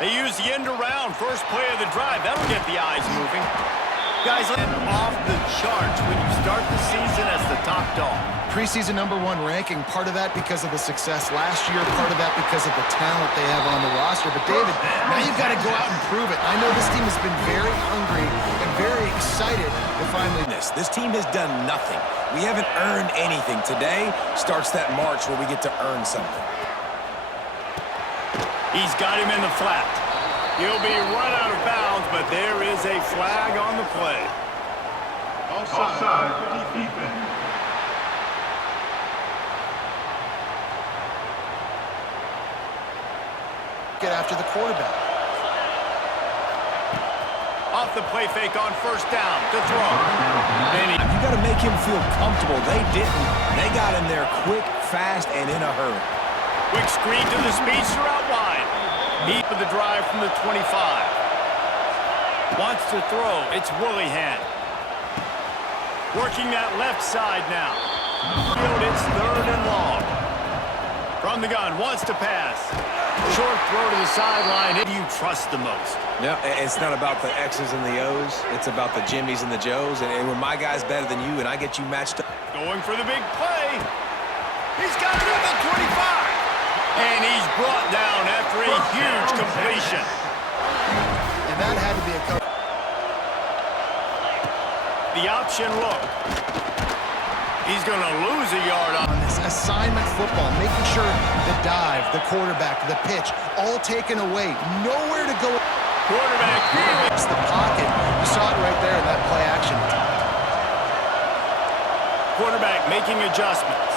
They use the end around. First play of the drive. That'll get the eyes moving. Guys, off the charts when you start the season as the top dog. Preseason #1 ranking, part of that because of the success last year, part of that because of the talent they have on the roster. But David, now you've got to go out and prove it. I know this team has been very hungry and very excited to finally... This team has done nothing. We haven't earned anything. Today starts that march where we get to earn something. He's got him in the flat. He'll be run out of bounds, but there is a flag on the play. Offside, defense. Get after the quarterback. Off the play fake on first down to throw. You got to make him feel comfortable. They didn't. They got in there quick, fast, and in a hurry. Quick screen to the speedster out wide. Deep of the drive from the 25. Wants to throw. It's Willihan. Working that left side now. It's 3rd and long. From the gun, wants to pass. Short throw to the sideline. Who do you trust the most? No, it's not about the X's and the O's. It's about the Jimmys and the Joes. And when my guy's better than you and I get you matched up. Going for the big play. He's got it at the 25. And he's brought down after a huge completion. And that had to be a cover. The option look. He's going to lose a yard on this assignment football, making sure the dive, the quarterback, the pitch, all taken away. Nowhere to go. Quarterback It's the pocket. You saw it right there in that play action. Quarterback making adjustments.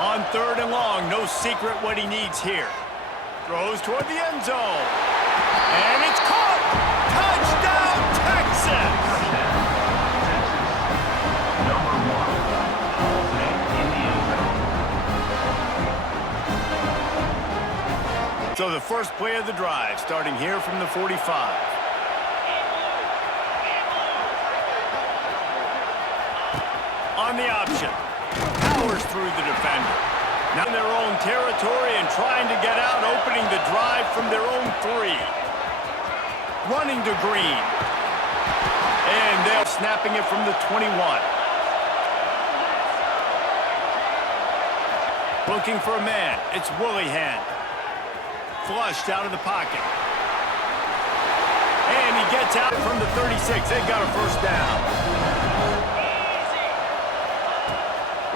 On 3rd and long, no secret what he needs here. Throws toward the end zone. And it's caught! Touchdown, Texas! So the first play of the drive, starting here from the 45. On the option. Powers through the defender. Now in their own territory and trying to get out, opening the drive from their own 3. Running to Green. And they're snapping it from the 21. Looking for a man. It's Willihan. Flushed out of the pocket. And he gets out from the 36. They've got a first down.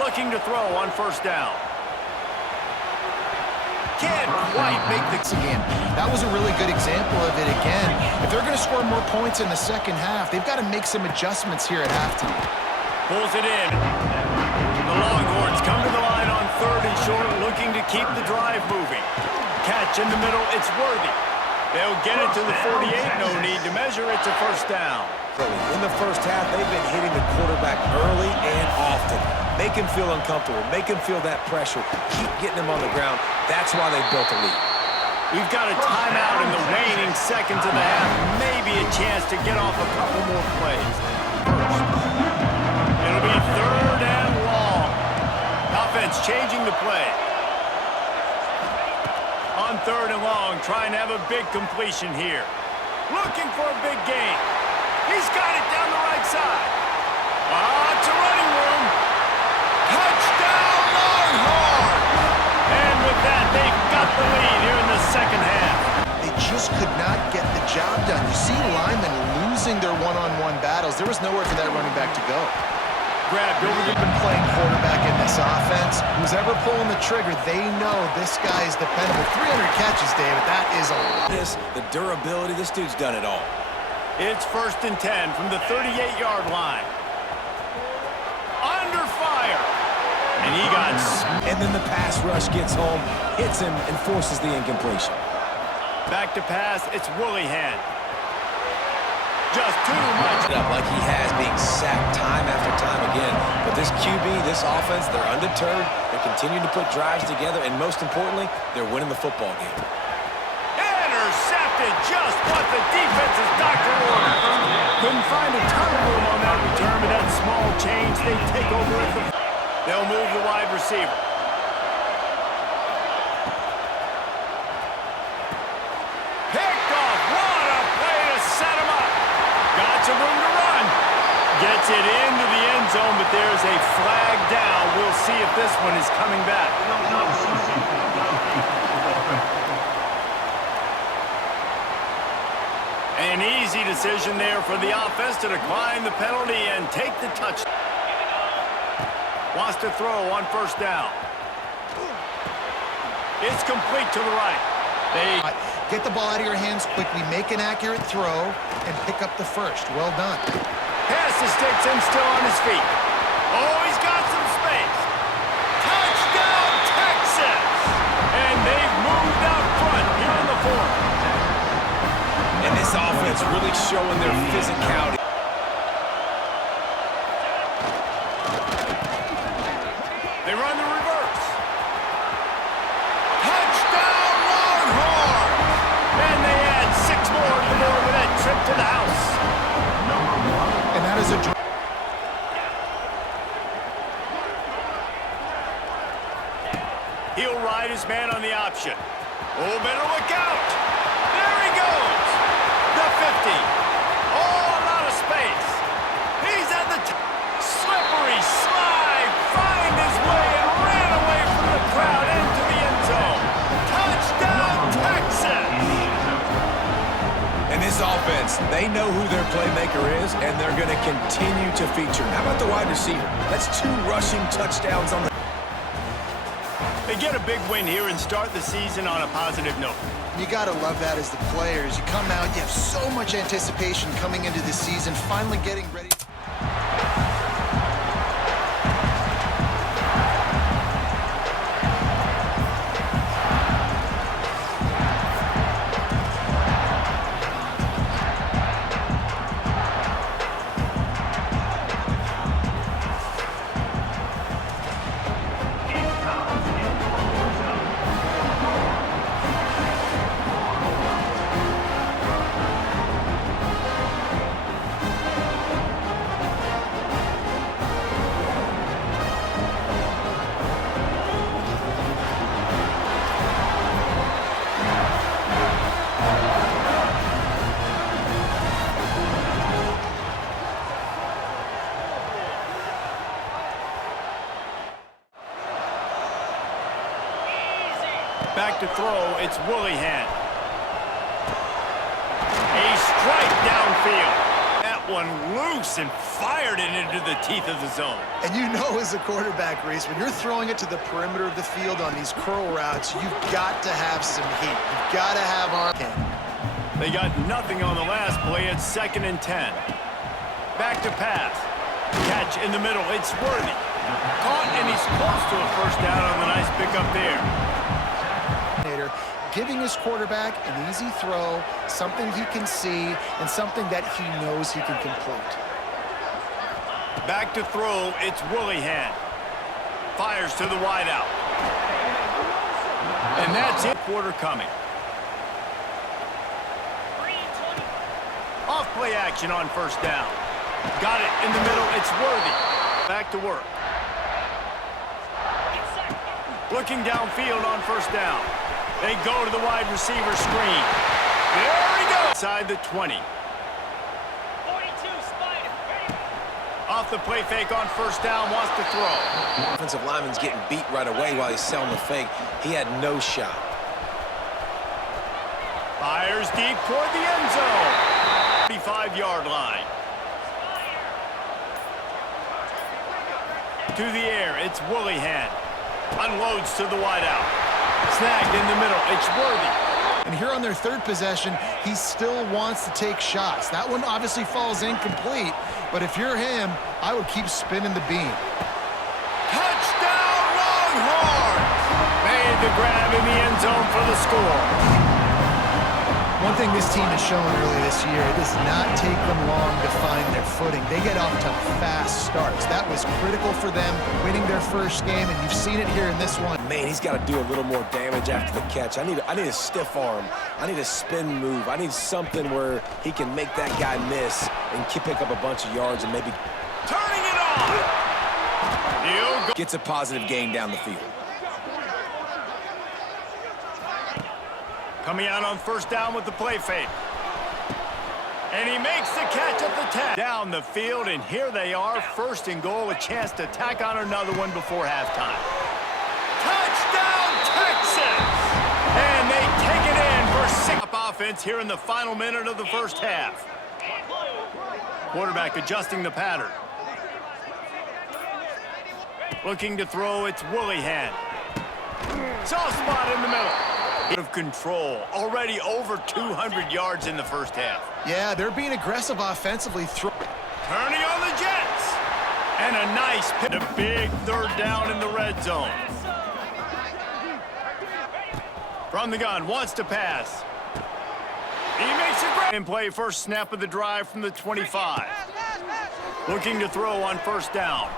Looking to throw on first down. Can't quite make the... Again, that was a really good example of it again. If they're going to score more points in the second half, they've got to make some adjustments here at halftime. Pulls it in. The Longhorns come to the line on 3rd and short, looking to keep the drive moving. Catch in the middle, it's Worthy. They'll get it to the 48, no need to measure, it's a first down. In the first half, they've been hitting the quarterback early and often. Make him feel uncomfortable. Make him feel that pressure. Keep getting him on the ground. That's why they built a lead. We've got a timeout in the waning seconds of the half. Maybe a chance to get off a couple more plays. First, it'll be 3rd and long. Offense changing the play. On 3rd and long, trying to have a big completion here. Looking for a big gain. He's got it down the right side. It's a running room. Touchdown, Longhorns! And with that, they've got the lead here in the second half. They just could not get the job done. You see linemen losing their one-on-one battles. There was nowhere for that running back to go. Grab, They've been playing quarterback in this offense. Who's ever pulling the trigger, they know this guy is dependable. 300 catches, David, that is a lot. The durability, this dude's done it all. It's 1st and 10 from the 38-yard line. Under fire. And he got... And then the pass rush gets home, hits him, and forces the incompletion. Back to pass, it's Willihan. Just too much. Up like he has, being sacked time after time again. But this QB, this offense, they're undeterred. They're continuing to put drives together, and most importantly, they're winning the football game. Intercepted, just what the defense's doctor ordered. Couldn't find a ton of room on that return, but that small change, they take over at the... They'll move the wide receiver. of room to run. Gets it into the end zone, but there's a flag down. We'll see if this one is coming back. An easy decision there for the offense to decline the penalty and take the touchdown. Wants to throw on first down. It's complete to the right. Get the ball out of your hands quickly, make an accurate throw, and pick up the first. Well done. Pass to Stetson, still on his feet. Oh, he's got some space. Touchdown, Texas! And they've moved out front here in the fourth. And this offense really showing their physicality. They run the reverse. Touchdown, Longhorns! And they add 6 more to the board with that trip to the house. And that is a draw. He'll ride his man on the option. Oh, better look out. There he goes. The 50. Oh, a lot of space. He's at the slippery slide. Find his way and ran away from the crowd into the end zone. Touchdown, Texas. And this offense, they know who their playmaker is, and they're going to continue to feature him. How about the wide receiver? That's 2 rushing touchdowns on the... They get a big win here and start the season on a positive note. You got to love that as the players. You come out, you have so much anticipation coming into the season, finally getting ready. Back to throw, it's Willihan. A strike downfield. That one loose and fired it into the teeth of the zone. And you know as a quarterback, Reese, when you're throwing it to the perimeter of the field on these curl routes, you've got to have some heat. You've got to have arm. They got nothing on the last play. It's 2nd and 10. Back to pass. Catch in the middle. It's Worthy. Caught, and he's close to a first down on the nice pickup there. Giving his quarterback an easy throw, something he can see, and something that he knows he can complete. Back to throw, it's Willihan. Fires to the wideout. And that's it. Quarter coming. Off play action on first down. Got it in the middle, it's Worthy. Back to work. Looking downfield on first down. They go to the wide receiver screen. There he goes. Inside the 20. 42, Spider. Off the play fake on first down, wants to throw. Offensive lineman's getting beat right away while he's selling the fake. He had no shot. Fires deep toward the end zone. 35-yard line. To the air, it's Willihan. Unloads to the wideout. Snagged in the middle, it's Worthy. And here on their 3rd possession, he still wants to take shots. That one obviously falls incomplete, but if you're him, I would keep spinning the beam. Touchdown, Longhorns! Made the grab in the end zone for the score. One thing this team has shown early this year, it does not take them long to find their footing. They get off to fast starts. That was critical for them, winning their first game, and you've seen it here in this one. Man, he's got to do a little more damage after the catch. I need a stiff arm. I need a spin move. I need something where he can make that guy miss and pick up a bunch of yards and maybe... Turning it on! Gets a positive gain down the field. Coming out on first down with the play fake. And he makes the catch at the 10. Down the field, and here they are, first and goal, a chance to tack on another one before halftime. Touchdown, Texas! And they take it in for 6. Offense here in the final minute of the first half. Quarterback adjusting the pattern. Looking to throw, it's Willihan. Soft spot in the middle. Out of control, already over 200 yards in the first half. Yeah, they're being aggressive offensively. Turning on the Jets. And a nice pit. A big third down in the red zone. From the gun, wants to pass. He makes a great in play, first snap of the drive from the 25. Looking to throw on first down.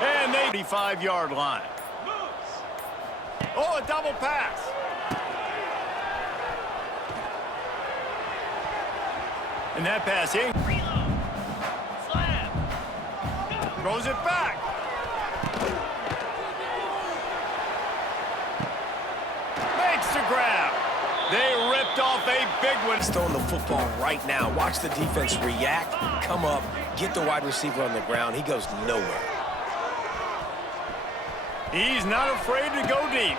And they 35-yard line. Oh, a double pass. And that pass in. Throws it back. Makes the grab. They ripped off a big one. He's throwing the football right now. Watch the defense react, come up, get the wide receiver on the ground. He goes nowhere. He's not afraid to go deep.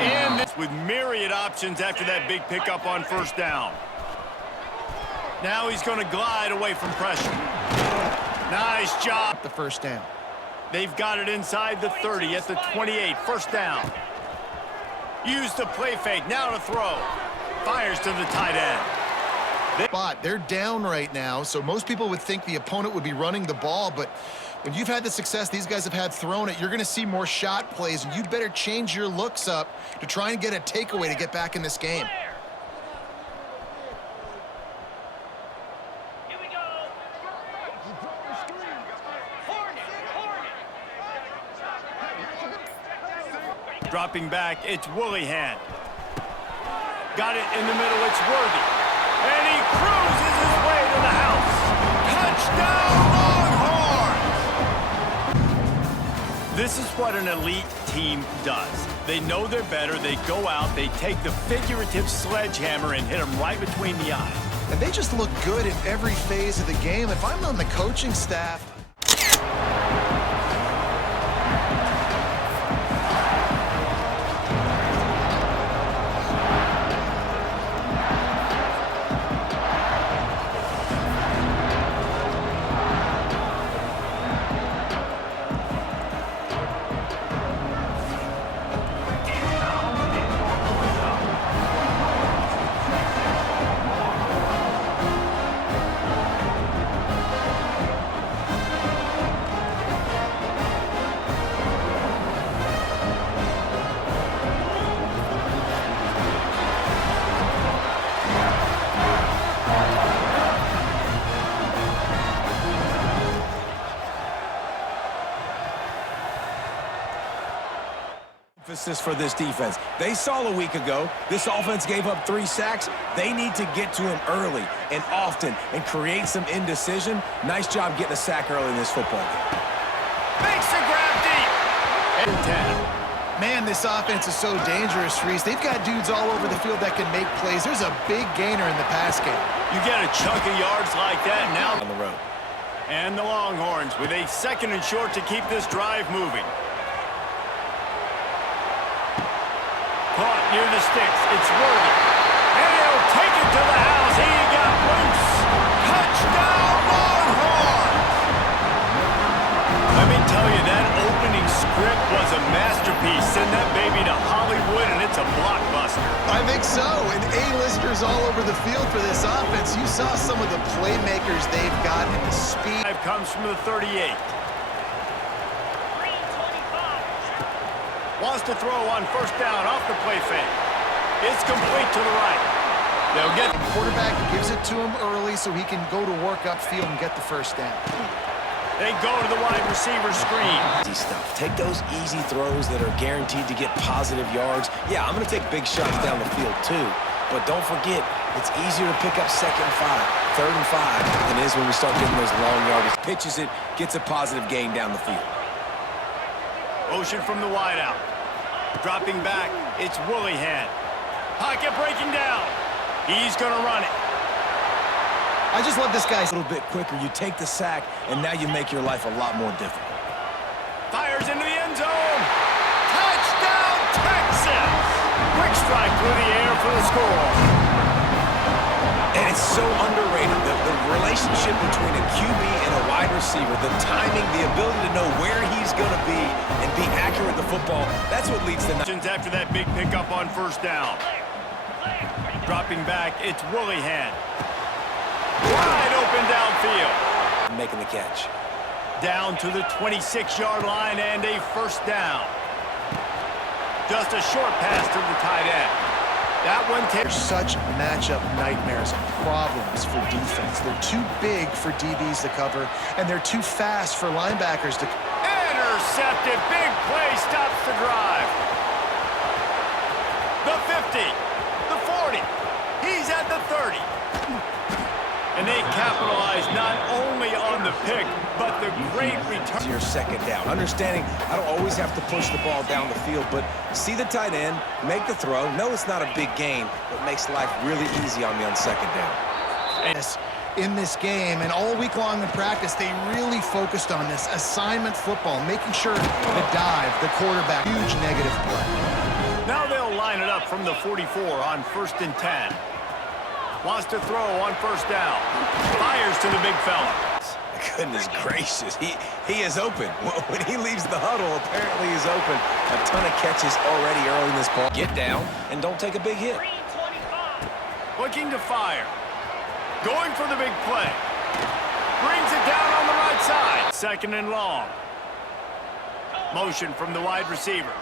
And this with myriad options after that big pickup on first down. Now he's going to glide away from pressure. Nice job. The first down. They've got it inside the 30 at the 28. First down. Use the play fake. Now to throw. Fires to the tight end. They're down right now, so most people would think the opponent would be running the ball, but when you've had the success these guys have had throwing it, you're going to see more shot plays, and you better change your looks up to try and get a takeaway to get back in this game. Here we go. Dropping back, it's Willihan. Got it in the middle, it's Worthy. And he cruises his way to the house. Touchdown, Longhorns! This is what an elite team does. They know they're better, they go out, they take the figurative sledgehammer and hit them right between the eyes. And they just look good in every phase of the game. If I'm on the coaching staff, Emphasis for this defense. They saw a week ago, this offense gave up 3 sacks. They need to get to him early and often and create some indecision. Nice job getting a sack early in this football game. Makes the grab deep. And 10. man, this offense is so dangerous, Reese. They've got dudes all over the field that can make plays. There's a big gainer in the pass game. You get a chunk of yards like that now On the road. And the Longhorns with a 2nd and short to keep this drive moving. Caught near the sticks. It's Worthy. And he'll take it to the house. He got loose. Touchdown, Longhorns! Let me tell you, that opening script was a masterpiece. Send that baby to Hollywood, and it's a blockbuster. I think so. And A-listers all over the field for this offense. You saw some of the playmakers they've got and the speed. Comes from the 38. Wants to throw on first down off the play fake. It's complete to the right. They'll get The quarterback gives it to him early so he can go to work upfield and get the first down. They go to the wide receiver screen. Easy stuff. Take those easy throws that are guaranteed to get positive yards. Yeah, I'm going to take big shots down the field too. But don't forget, it's easier to pick up 2nd and 5, 3rd and 5 than it is when we start getting those long yardage. Pitches it, gets a positive gain down the field. Motion from the wideout. Dropping back, it's Willihan. Pocket breaking down. He's going to run it. I just love this guy. A little bit quicker, you take the sack, and now you make your life a lot more difficult. Fires into the end zone. Touchdown, Texas! Quick strike through the air for the score. And it's so underrated, the relationship between a QB and a wide receiver, the timing, the ability to know where he's going to be and be accurate with the football, that's what leads to... After that big pickup on first down. Dropping back, it's Willihan. Wide open downfield. Making the catch. Down to the 26-yard line and a first down. Just a short pass to the tight end. That one takes such matchup nightmares and problems for defense. They're too big for DBs to cover, and they're too fast for linebackers to... Intercepted. Big play stops the drive. The 50. The 40. He's at the 30. And they capitalize not only on the pick, but the great return. To your second down. Understanding I don't always have to push the ball down the field, but see the tight end, make the throw. No, it's not a big gain, but makes life really easy on me on second down. In this game, and all week long in practice, they really focused on this assignment football, making sure the dive, the quarterback, huge negative play. Now they'll line it up from the 44 on 1st and 10. Wants to throw on first down. Fires to the big fella. Goodness gracious, he is open. When he leaves the huddle, apparently he's open. A ton of catches already early in this ball. Get down and don't take a big hit. Looking to fire. Going for the big play. Brings it down on the right side. 2nd and long. Motion from the wide receiver.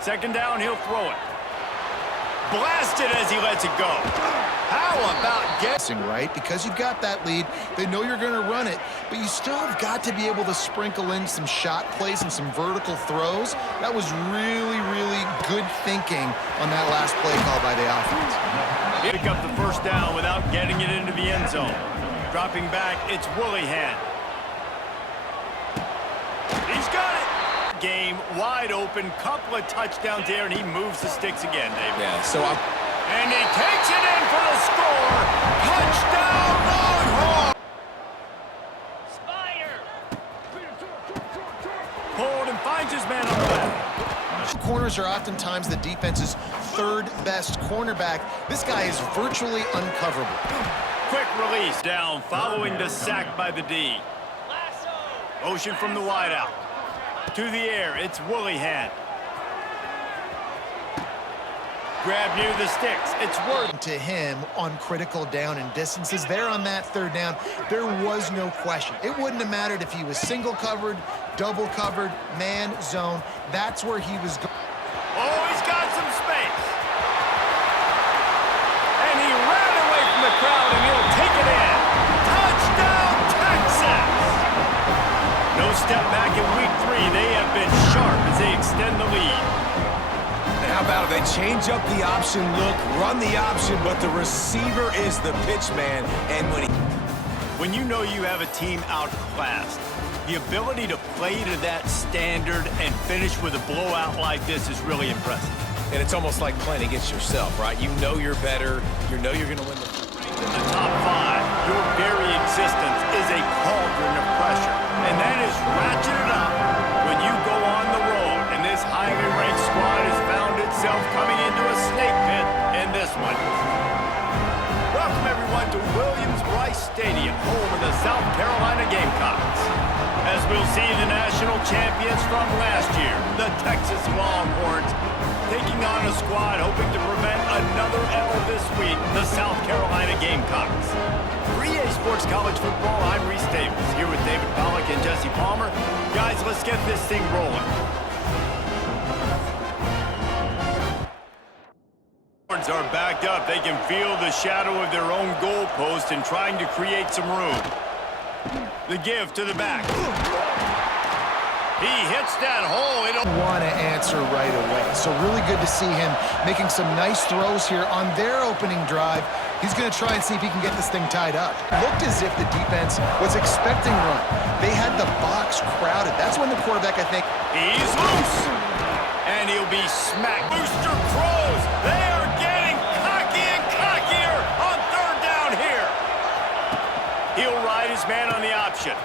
2nd down, he'll throw it. Blasted as he lets it go. How about guessing, right? Because you've got that lead, they know you're going to run it, but you still have got to be able to sprinkle in some shot plays and some vertical throws. That was really, really good thinking on that last play call by the offense. Pick up the first down without getting it into the end zone. Dropping back, it's Willihan. He's got it. Game wide open, couple of touchdowns there, and he moves the sticks again, David. Yeah, so and he takes it in for the score. Touchdown, Longhorn! Spider! Pulled and finds his man on the left. Corners are oftentimes the defense's third best cornerback. This guy is virtually uncoverable. Quick release down following the sack by the D. Motion from the wideout. To the air, it's Willihan. Grab near the sticks, it's Worth. To him on critical down and distances. There on that 3rd down, there was no question. It wouldn't have mattered if he was single covered, double covered, man, zone. That's where he was going. Oh, he's got some space. And he ran away from the crowd, and he'll take it in. Touchdown, Texas! No step back in week 3. They have been sharp as they extend the lead. And how about it? They change up the option look, run the option, but the receiver is the pitch man. And when you know you have a team outclassed, the ability to play to that standard and finish with a blowout like this is really impressive. And it's almost like playing against yourself, right? You know you're better. You know you're going to win the... In the top 5, your very existence is a cauldron of pressure. And that is ratcheted up when you go on the road. And this highly ranked squad has found itself coming into a snake pit in this one. Welcome, everyone, to Williams-Brice Stadium, home of the South Carolina Gamecocks. As we'll see the national champions from last year, the Texas Longhorns, taking on a squad hoping to prevent another L this week, the South Carolina Gamecocks. For EA Sports College Football, I'm Reese Davis, here with David Pollack and Jesse Palmer. Guys, let's get this thing rolling. Longhorns are backed up. They can feel the shadow of their own goalpost and trying to create some room. The give to the back. He hits that hole. It don't want to answer right away. So really good to see him making some nice throws here on their opening drive. He's going to try and see if he can get this thing tied up. Looked as if the defense was expecting run. They had the box crowded. That's when the quarterback, I think... He's loose. And he'll be smacked. Booster Crows, they are getting cocky and cockier on 3rd down. He'll ride his man on the option.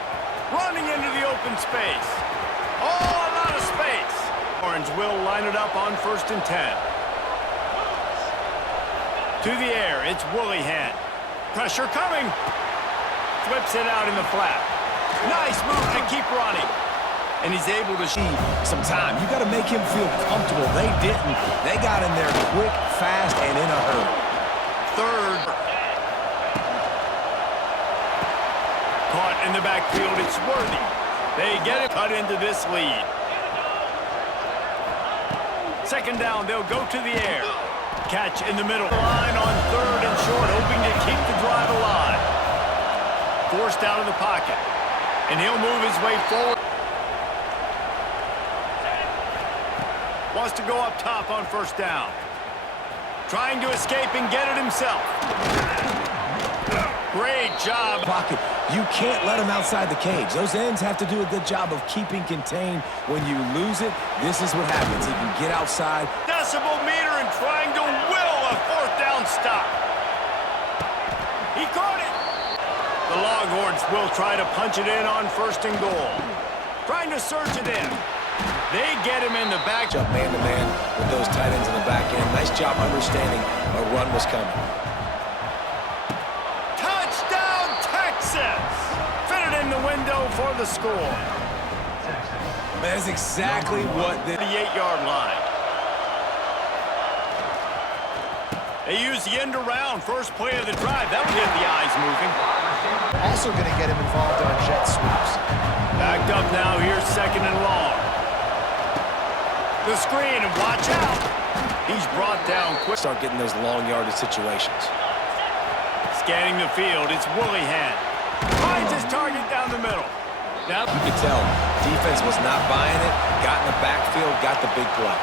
Running into the open space. Oh, a lot of space. Orange will line it up on 1st and 10. To the air, it's Woolyhan. Pressure coming. Flips it out in the flat. Nice move to keep running. And he's able to see some time. You got to make him feel comfortable. They didn't. They got in there quick, fast, and in a hurry. 3rd. Caught in the backfield, it's Worthy. They get it cut into this lead. 2nd down, they'll go to the air. Catch in the middle. Line on 3rd and short, hoping to keep the drive alive. Forced out of the pocket. And he'll move his way forward. Wants to go up top on 1st down. Trying to escape and get it himself. Great job. Pocket. You can't let him outside the cage. Those ends have to do a good job of keeping contained. When you lose it, this is what happens. He can get outside. Decibel meter and trying to will a 4th down stop. He caught it. The Longhorns will try to punch it in on 1st and goal. Trying to search it in. They get him in the back. Man-to-man with those tight ends in the back end. Nice job understanding a run was coming. Touchdown, Texas! Fitted in the window for the score. That's exactly what the 8-yard line. They use the end around. First play of the drive. That'll get the eyes moving. Also going to get him involved on jet sweeps. Backed up now. Here's 2nd and long. The screen, and watch out. He's brought down quick. start getting those long yardage situations. Scanning the field, it's Woolyhan. Finds his target down the middle. Now You could tell defense was not buying it, got in the backfield, got the big play.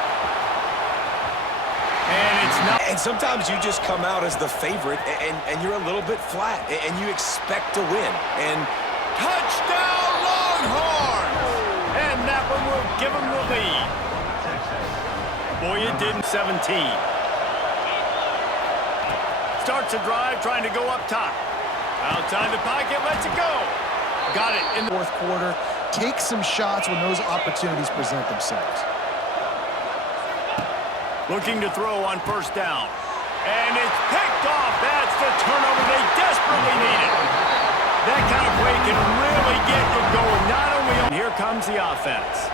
And it's not. And sometimes you just come out as the favorite, and you're a little bit flat, and you expect to win. And Touchdown, Longhorns! And that one will give them the lead. Boy, it didn't. 17. Starts a drive, trying to go up top. Outside the pocket, lets it go. Got it in the 4th quarter. Take some shots when those opportunities present themselves. Looking to throw on 1st down. And it's picked off. That's the turnover they desperately needed. That kind of play can really get you going. Not only on. Here comes the offense.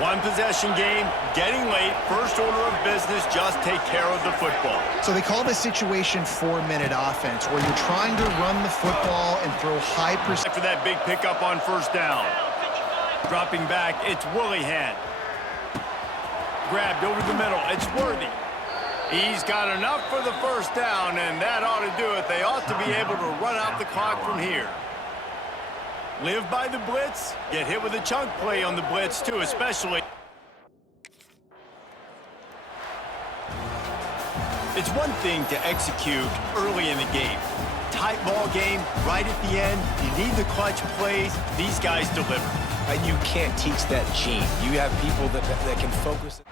One possession game, getting late. First order of business, just take care of the football. So they call this situation 4-minute offense, where you're trying to run the football and throw high percent. For that big pickup on 1st down. Dropping back, it's Woolyhan. Grabbed over the middle, it's Worthy. He's got enough for the 1st down, and that ought to do it. They ought to be able to run out the clock from here. Live by the blitz, get hit with a chunk play on the blitz too, especially. It's one thing to execute early in the game. Tight ball game, right at the end, you need the clutch plays. These guys deliver. and you can't teach that gene. You have people that can focus.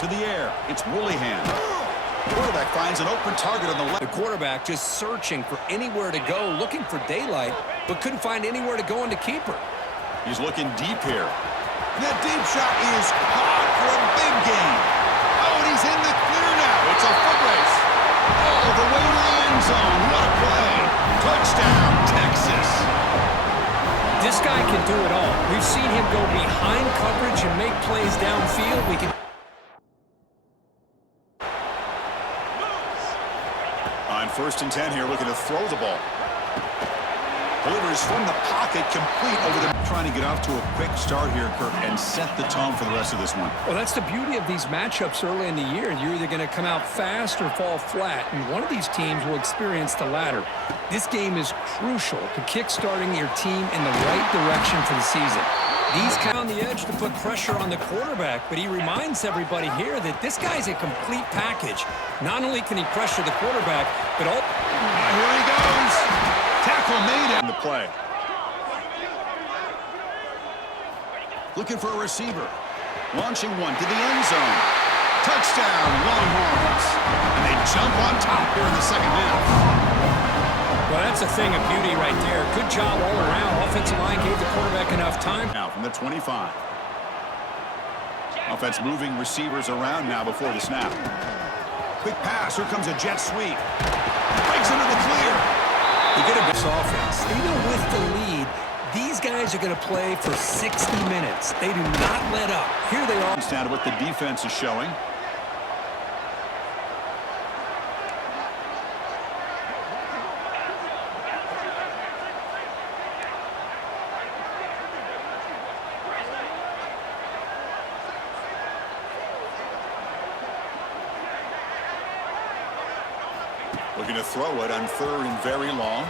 To the air, it's Woolyhan. Quarterback finds an open target on the left. The quarterback just searching for anywhere to go, looking for daylight, but couldn't find anywhere to go into keeper. He's looking deep here. That deep shot is caught for a big gain. Oh, and he's in the clear now. It's a foot race. All the way to the end zone. What a play. Touchdown, Texas. This guy can do it all. We've seen him go behind coverage and make plays downfield. We can. On 1st and 10 here, looking to throw the ball. Delivers from the pocket, complete over the... Trying to get off to a quick start here, Kirk, and set the tone for the rest of this one. Well, that's the beauty of these matchups early in the year. You're either going to come out fast or fall flat, and one of these teams will experience the latter. This game is crucial to kick-starting your team in the right direction for the season. These kind on the edge to put pressure on the quarterback, but he reminds everybody here that this guy's a complete package. Not only can he pressure the quarterback, but all... Here he goes. Tackle made in the play. Looking for a receiver. Launching one to the end zone. Touchdown, Longhorns. And they jump on top here in the second half. Well, that's a thing of beauty right there. Good job all around. Offensive line gave the quarterback enough time. Now from the 25. Offense moving receivers around now before the snap. Quick pass. Here comes a jet sweep. Breaks into the clear. You get a best offense. Even with the lead, these guys are going to play for 60 minutes. They do not let up. Here they are. It's down to what the defense is showing. Looking to throw it on 3rd and very long.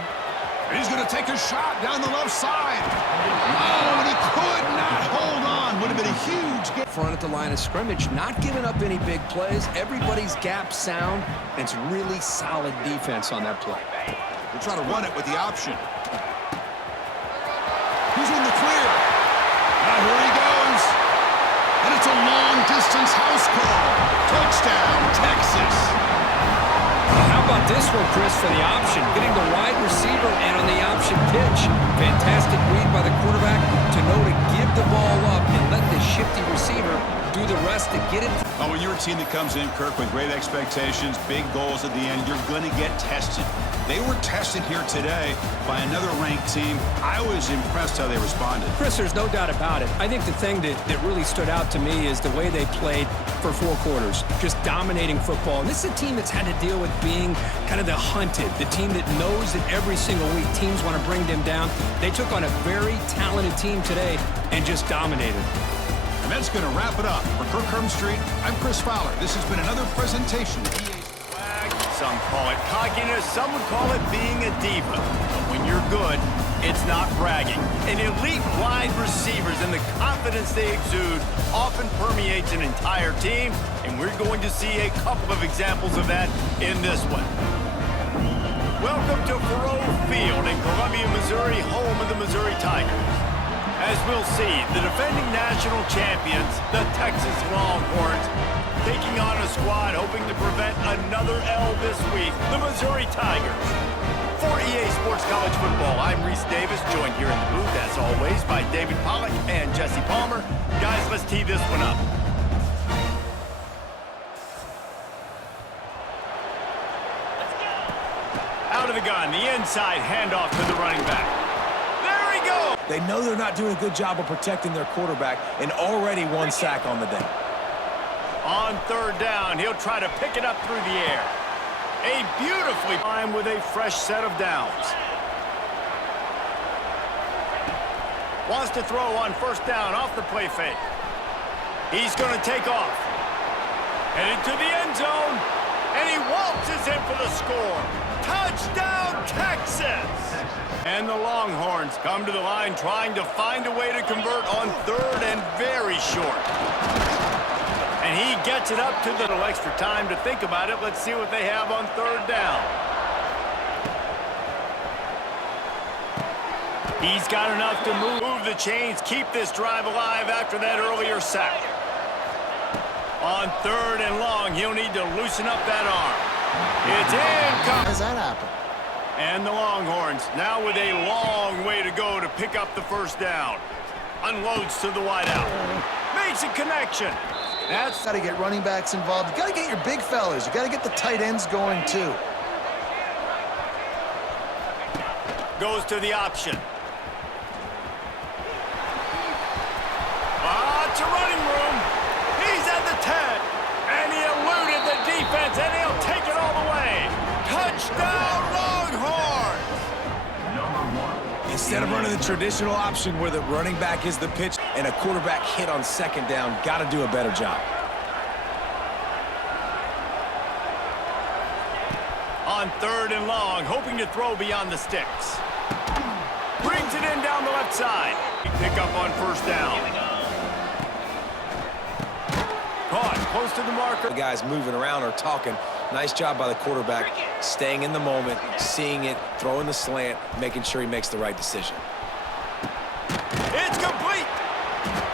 And he's going to take a shot down the left side. Oh, and he could not hold on. Would have been a huge game. Front at the line of scrimmage, not giving up any big plays. Everybody's gap sound, and it's really solid defense on that play. We'll try to run it with the option. He's in the clear. Now here he goes. And it's a long-distance house call. Touchdown, Texas. How about this one, Chris, for the option? Getting the wide receiver and on the option pitch. Fantastic read by the quarterback to know to give the ball up and let the shifty receiver do the rest to get it. Oh, when you're a team that comes in, Kirk, with great expectations, big goals at the end, you're going to get tested. They were tested here today by another ranked team. I was impressed how they responded. Chris, there's no doubt about it. I think the thing that really stood out to me is the way they played for 4 quarters, just dominating football. And this is a team that's had to deal with being kind of the hunted, the team that knows that every single week teams want to bring them down. They took on a very talented team today and just dominated. And that's going to wrap it up. For Kirk Street, I'm Chris Fowler. This has been another presentation of EA. Some call it cockiness, some would call it being a diva. But when you're good, it's not bragging. And elite wide receivers and the confidence they exude often permeates an entire team, and we're going to see a couple of examples of that in this one. Welcome to Faroe Field in Columbia, Missouri, home of the Missouri Tigers. As we'll see, the defending national champions, the Texas Longhorns, taking on a squad hoping to prevent another L this week, the Missouri Tigers. For EA Sports College Football, I'm Reese Davis, joined here in the booth, as always, by David Pollack and Jesse Palmer. Guys, let's tee this one up. Out of the gun, the inside handoff to the running back. There he goes! They know they're not doing a good job of protecting their quarterback, and already 1 sack on the day. On 3rd down, he'll try to pick it up through the air. A beautifully timed with a fresh set of downs. Wants to throw on 1st down off the play fake. He's going to take off. Headed to the end zone, and he waltzes in for the score. Touchdown, Texas! And the Longhorns come to the line trying to find a way to convert on 3rd and very short. And he gets it up to the little extra time to think about it. Let's see what they have on 3rd down. He's got enough to move the chains, keep this drive alive after that earlier sack. On 3rd and long, he'll need to loosen up that arm. It's in. How does that happen? And the Longhorns now with a long way to go to pick up the 1st down. Unloads to the wideout. Makes a connection. That's Got to get running backs involved. You got to get your big fellas. You got to get the tight ends going too. goes to the option. lots of running room. He's at the 10. And he eluded the defense, and he'll take it all the way. Touchdown, Longhorns! Instead of running the traditional option where the running back is the pitch and a quarterback hit on second down, got to do a better job. On 3rd and long, hoping to throw beyond the sticks. Brings it in down the left side. Pick up on 1st down. Caught close to the marker. The guys moving around are talking. Nice job by the quarterback, staying in the moment, seeing it, throwing the slant, making sure he makes the right decision. It's complete.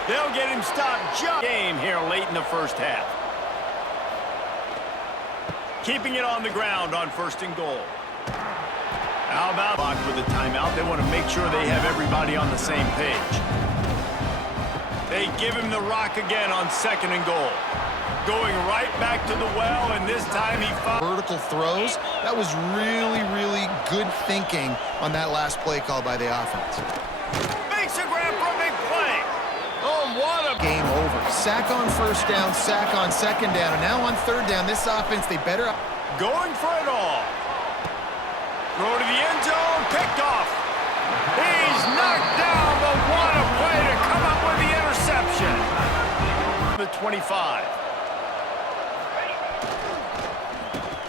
They'll get him stopped just game here late in the 1st half. Keeping it on the ground on 1st and goal. How about block with a timeout? They want to make sure they have everybody on the same page. They give him the rock again on 2nd and goal. Going right back to the well, and this time he found vertical throws. That was really, really good thinking on that last play call by the offense. makes a grab for a big play. Oh, what a Game over. Sack on 1st down, sack on 2nd down, and now on 3rd down, this offense, they better... going for it all. Throw to the end zone, picked off. He's knocked down, but what a play to come up with the interception. The 25.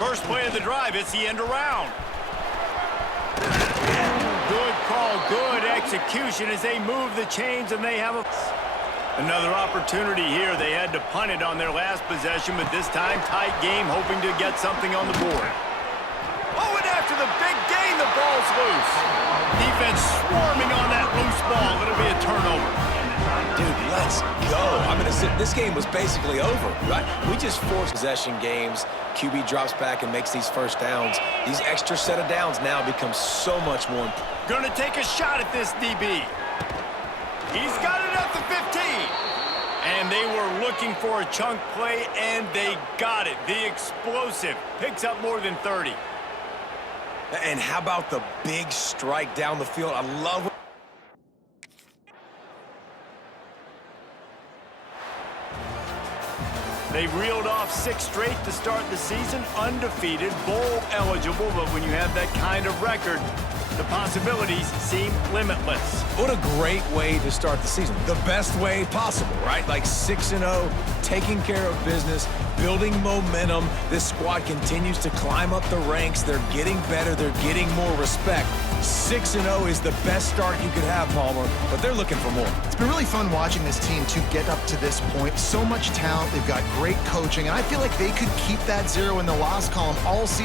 First play of the drive, it's the end around. Good call, good execution as they move the chains and they have another opportunity here. They had to punt it on their last possession, but this time tight game, hoping to get something on the board. Oh, and after the big gain, the ball's loose. Defense swarming on that loose ball. It'll be a turnover. Dude, let's go. I mean, this game was basically over, right? We just forced possession games. QB drops back and makes these 1st downs. These extra set of downs now become so much more important. Gonna take a shot at this DB. He's got it at the 15. And they were looking for a chunk play, and they got it. The explosive picks up more than 30. And how about the big strike down the field? I love it. They reeled off 6 straight to start the season, undefeated, bowl eligible, but when you have that kind of record, the possibilities seem limitless. What a great way to start the season. The best way possible, right? Like 6-0, taking care of business, building momentum. This squad continues to climb up the ranks. They're getting better. They're getting more respect. 6-0 is the best start you could have, Palmer, but they're looking for more. It's been really fun watching this team to get up to this point. So much talent. They've got great coaching, and I feel like they could keep that 0 in the loss column all season.